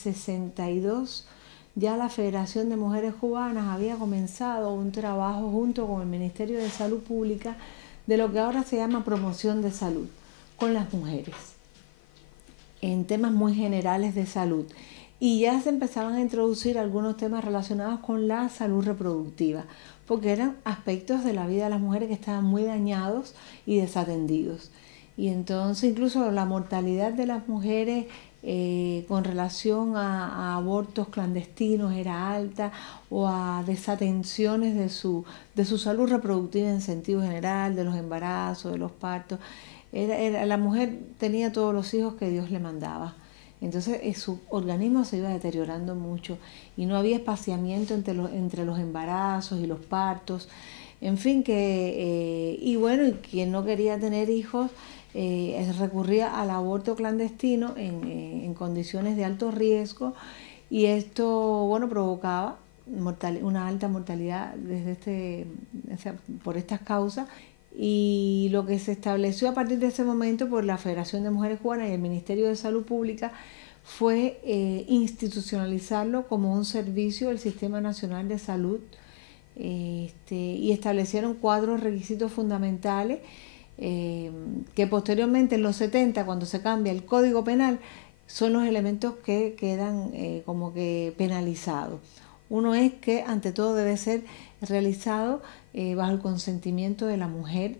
62 ya la Federación de Mujeres Cubanas había comenzado un trabajo junto con el Ministerio de Salud Pública de lo que ahora se llama promoción de salud con las mujeres, en temas muy generales de salud. Y ya se empezaban a introducir algunos temas relacionados con la salud reproductiva, porque eran aspectos de la vida de las mujeres que estaban muy dañados y desatendidos. Y entonces incluso la mortalidad de las mujeres con relación a abortos clandestinos era alta, o a desatenciones de su salud reproductiva en sentido general, de los embarazos, de los partos. La mujer tenía todos los hijos que Dios le mandaba. Entonces su organismo se iba deteriorando mucho y no había espaciamiento entre los embarazos y los partos. En fin, y bueno, y quien no quería tener hijos recurría al aborto clandestino en condiciones de alto riesgo, y esto, bueno, provocaba una alta mortalidad por estas causas. Y lo que se estableció a partir de ese momento por la Federación de Mujeres Cubanas y el Ministerio de Salud Pública fue institucionalizarlo como un servicio del Sistema Nacional de Salud, y establecieron 4 requisitos fundamentales que posteriormente en los 70, cuando se cambia el Código Penal, son los elementos que quedan como que penalizados. Uno es que ante todo debe ser realizado bajo el consentimiento de la mujer,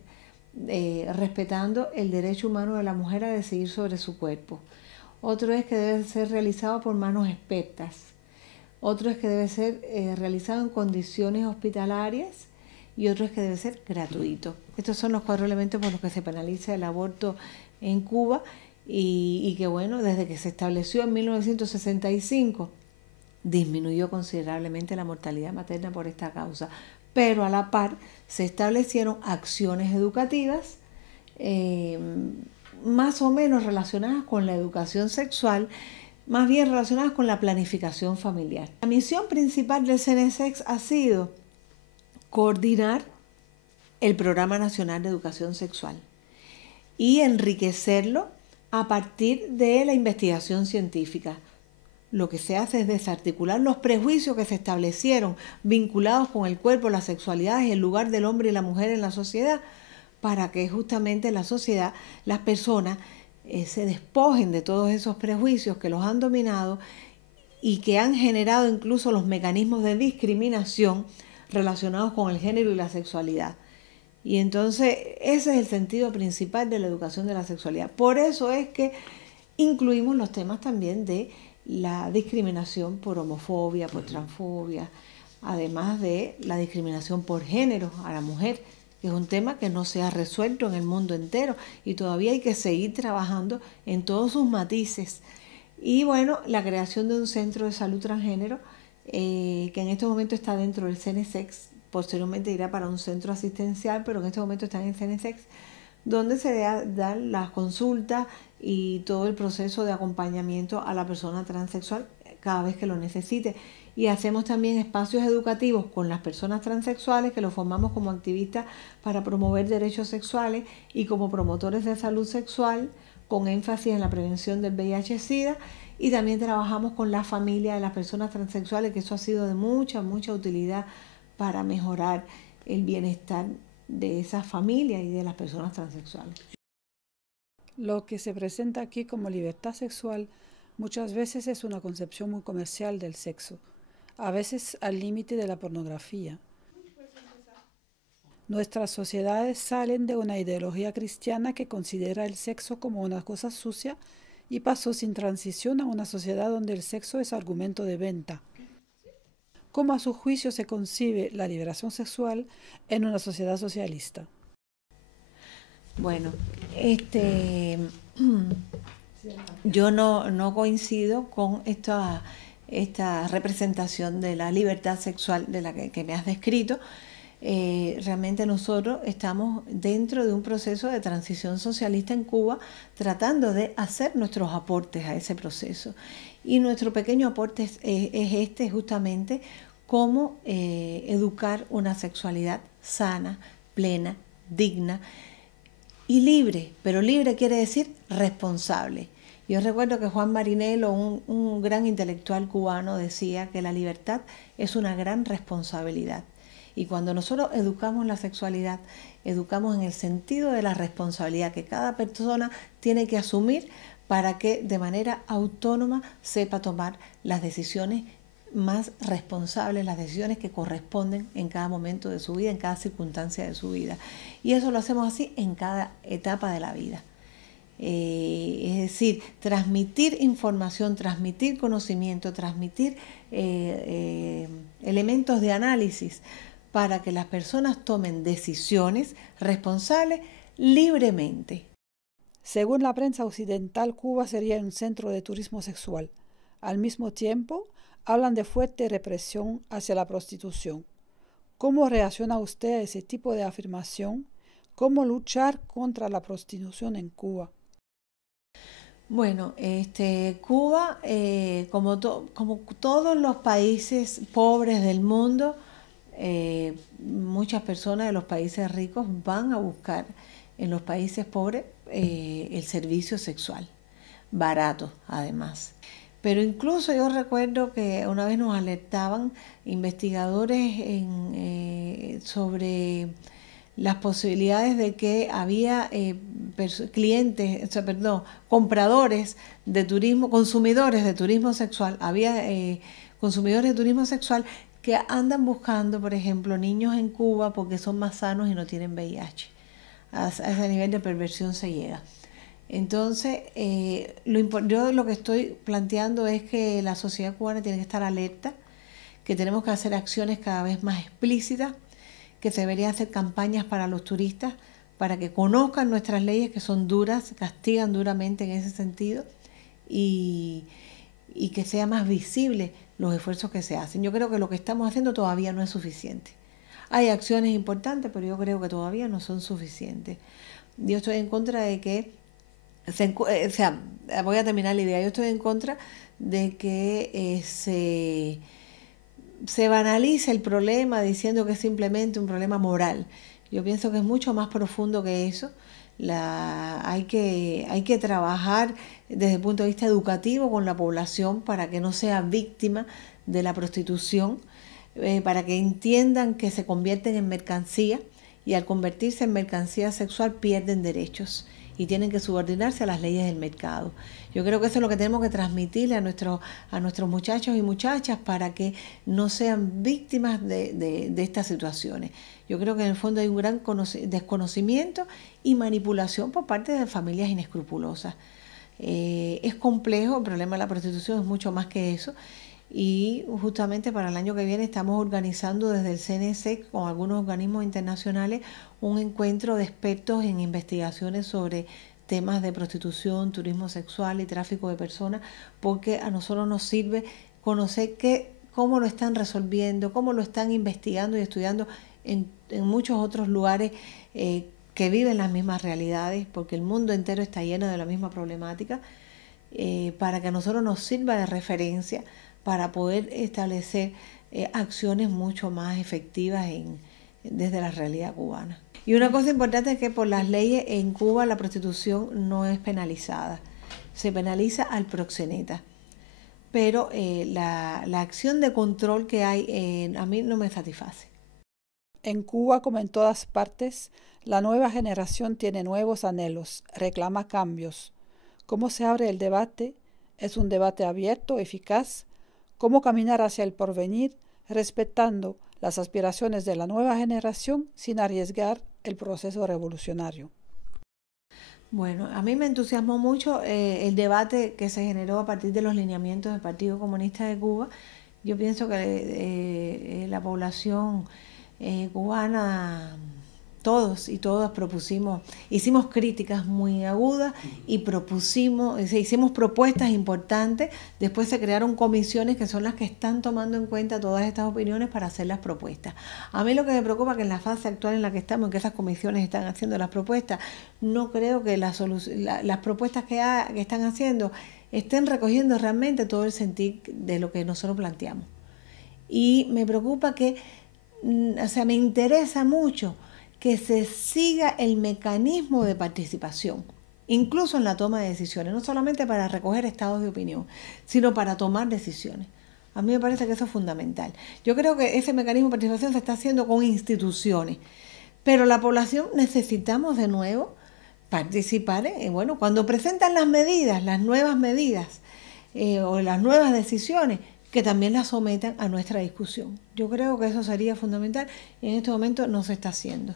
respetando el derecho humano de la mujer a decidir sobre su cuerpo. Otro es que debe ser realizado por manos expertas. Otro es que debe ser realizado en condiciones hospitalarias, y otro es que debe ser gratuito. Estos son los 4 elementos por los que se penaliza el aborto en Cuba, y que bueno, desde que se estableció en 1965 disminuyó considerablemente la mortalidad materna por esta causa. Pero a la par se establecieron acciones educativas más o menos relacionadas con la educación sexual, más bien relacionadas con la planificación familiar. La misión principal del CNSEX ha sido coordinar el Programa Nacional de Educación Sexual y enriquecerlo a partir de la investigación científica. Lo que se hace es desarticular los prejuicios que se establecieron vinculados con el cuerpo, la sexualidad y el lugar del hombre y la mujer en la sociedad, para que justamente en la sociedad las personas se despojen de todos esos prejuicios que los han dominado y que han generado incluso los mecanismos de discriminación relacionados con el género y la sexualidad. Y entonces ese es el sentido principal de la educación de la sexualidad. Por eso es que incluimos los temas también de la discriminación por homofobia, por transfobia, además de la discriminación por género a la mujer, que es un tema que no se ha resuelto en el mundo entero y todavía hay que seguir trabajando en todos sus matices. Y bueno, la creación de un centro de salud transgénero que en estos momentos está dentro del CNSEX, posteriormente irá para un centro asistencial, pero en estos momentos está en el CNSEX, donde se dan las consultas y todo el proceso de acompañamiento a la persona transexual cada vez que lo necesite. Y hacemos también espacios educativos con las personas transexuales, que los formamos como activistas para promover derechos sexuales y como promotores de salud sexual, con énfasis en la prevención del VIH-Sida. Y también trabajamos con la familia de las personas transexuales, que eso ha sido de mucha utilidad para mejorar el bienestar de esas familias y de las personas transexuales. Lo que se presenta aquí como libertad sexual muchas veces es una concepción muy comercial del sexo, a veces al límite de la pornografía. Nuestras sociedades salen de una ideología cristiana que considera el sexo como una cosa sucia y pasó sin transición a una sociedad donde el sexo es argumento de venta. ¿Cómo a su juicio se concibe la liberación sexual en una sociedad socialista? Bueno, yo no coincido con esta representación de la libertad sexual de la que me has descrito. Realmente nosotros estamos dentro de un proceso de transición socialista en Cuba, tratando de hacer nuestros aportes a ese proceso. Y nuestro pequeño aporte es justamente cómo educar una sexualidad sana, plena, digna y libre. Pero libre quiere decir responsable. Yo recuerdo que Juan Marinello, un gran intelectual cubano, decía que la libertad es una gran responsabilidad. Y cuando nosotros educamos la sexualidad, educamos en el sentido de la responsabilidad que cada persona tiene que asumir para que de manera autónoma sepa tomar las decisiones más responsables, las decisiones que corresponden en cada momento de su vida, en cada circunstancia de su vida. Y eso lo hacemos así en cada etapa de la vida. Es decir, transmitir información, transmitir conocimiento, transmitir elementos de análisis para que las personas tomen decisiones responsables libremente. Según la prensa occidental, Cuba sería un centro de turismo sexual. Al mismo tiempo, hablan de fuerte represión hacia la prostitución. ¿Cómo reacciona usted a ese tipo de afirmación? ¿Cómo luchar contra la prostitución en Cuba? Bueno, Cuba, como todos los países pobres del mundo, muchas personas de los países ricos van a buscar en los países pobres el servicio sexual, barato además. Pero incluso yo recuerdo que una vez nos alertaban investigadores sobre las posibilidades de que había compradores de turismo, consumidores de turismo sexual, había consumidores de turismo sexual que andan buscando, por ejemplo, niños en Cuba porque son más sanos y no tienen VIH. A ese nivel de perversión se llega. Entonces, yo lo que estoy planteando es que la sociedad cubana tiene que estar alerta, que tenemos que hacer acciones cada vez más explícitas, que se deberían hacer campañas para los turistas, para que conozcan nuestras leyes que son duras, castigan duramente en ese sentido, y que sea más visible los esfuerzos que se hacen. Yo creo que lo que estamos haciendo todavía no es suficiente. Hay acciones importantes, pero yo creo que todavía no son suficientes. Yo estoy en contra de que voy a terminar la idea. Yo estoy en contra de que se banalice el problema diciendo que es simplemente un problema moral. Yo pienso que es mucho más profundo que eso. Hay que trabajar desde el punto de vista educativo con la población para que no sea víctima de la prostitución, para que entiendan que se convierten en mercancía y al convertirse en mercancía sexual pierden derechos y tienen que subordinarse a las leyes del mercado. Yo creo que eso es lo que tenemos que transmitirle a nuestros muchachos y muchachas para que no sean víctimas de estas situaciones. Yo creo que en el fondo hay un gran desconocimiento y manipulación por parte de familias inescrupulosas. Es complejo, el problema de la prostitución es mucho más que eso. Y justamente para el año que viene estamos organizando desde el CNC con algunos organismos internacionales un encuentro de expertos en investigaciones sobre temas de prostitución, turismo sexual y tráfico de personas, porque a nosotros nos sirve conocer cómo lo están resolviendo, cómo lo están investigando y estudiando en muchos otros lugares que viven las mismas realidades, porque el mundo entero está lleno de la misma problemática, para que a nosotros nos sirva de referencia para poder establecer acciones mucho más efectivas desde la realidad cubana. Y una cosa importante es que por las leyes en Cuba la prostitución no es penalizada, se penaliza al proxeneta. Pero la acción de control que hay a mí no me satisface. En Cuba, como en todas partes, la nueva generación tiene nuevos anhelos, reclama cambios. ¿Cómo se abre el debate? ¿Es un debate abierto, eficaz? ¿Cómo caminar hacia el porvenir, respetando las aspiraciones de la nueva generación sin arriesgar el proceso revolucionario? Bueno, a mí me entusiasmó mucho el debate que se generó a partir de los lineamientos del Partido Comunista de Cuba. Yo pienso que la población cubana, todos y todas hicimos críticas muy agudas y hicimos propuestas importantes. Después se crearon comisiones que son las que están tomando en cuenta todas estas opiniones para hacer las propuestas. A mí lo que me preocupa es que en la fase actual en la que estamos, en que esas comisiones están haciendo las propuestas, no creo que las propuestas que están haciendo estén recogiendo realmente todo el sentir de lo que nosotros planteamos. Y me preocupa me interesa mucho que se siga el mecanismo de participación incluso en la toma de decisiones, no solamente para recoger estados de opinión, sino para tomar decisiones. A mí me parece que eso es fundamental. Yo creo que ese mecanismo de participación se está haciendo con instituciones, pero la población necesitamos de nuevo participar. Bueno, cuando presentan las medidas, las nuevas medidas o las nuevas decisiones, que también las sometan a nuestra discusión. Yo creo que eso sería fundamental y en este momento no se está haciendo.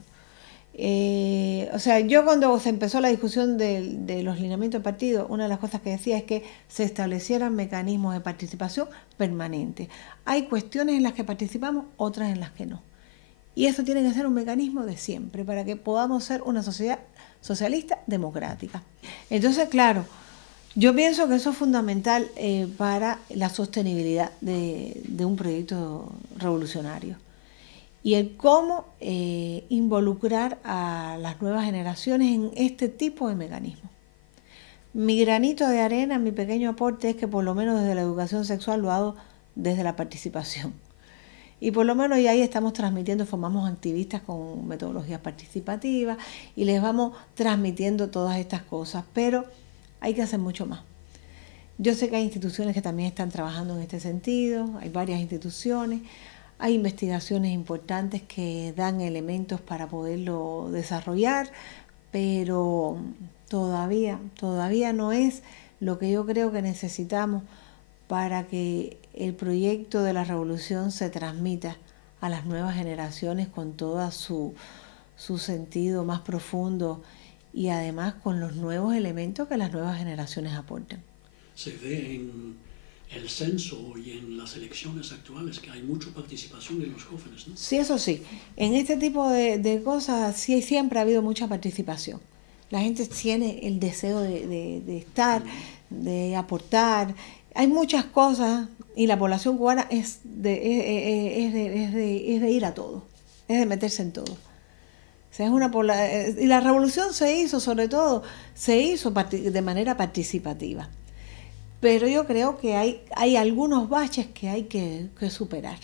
O sea, yo cuando se empezó la discusión de los lineamientos del partido, una de las cosas que decía es que se establecieran mecanismos de participación permanente. Hay cuestiones en las que participamos, otras en las que no. Y eso tiene que ser un mecanismo de siempre, para que podamos ser una sociedad socialista democrática. Entonces, claro, yo pienso que eso es fundamental para la sostenibilidad de un proyecto revolucionario. Y el cómo involucrar a las nuevas generaciones en este tipo de mecanismos. Mi granito de arena, mi pequeño aporte es que por lo menos desde la educación sexual lo hago desde la participación. Y por lo menos y ahí estamos transmitiendo, formamos activistas con metodologías participativas y les vamos transmitiendo todas estas cosas, pero hay que hacer mucho más. Yo sé que hay instituciones que también están trabajando en este sentido, hay varias instituciones, hay investigaciones importantes que dan elementos para poderlo desarrollar, pero todavía no es lo que yo creo que necesitamos para que el proyecto de la revolución se transmita a las nuevas generaciones con todo su sentido más profundo y además con los nuevos elementos que las nuevas generaciones aportan. Se ve en el censo y en las elecciones actuales que hay mucha participación de los jóvenes, ¿no? Sí, eso sí. En este tipo de cosas sí siempre ha habido mucha participación. La gente tiene el deseo de estar, de aportar. Hay muchas cosas y la población cubana es de ir a todo, es de meterse en todo. O sea, y la revolución se hizo, sobre todo, de manera participativa. Pero yo creo que hay algunos baches que hay que superar.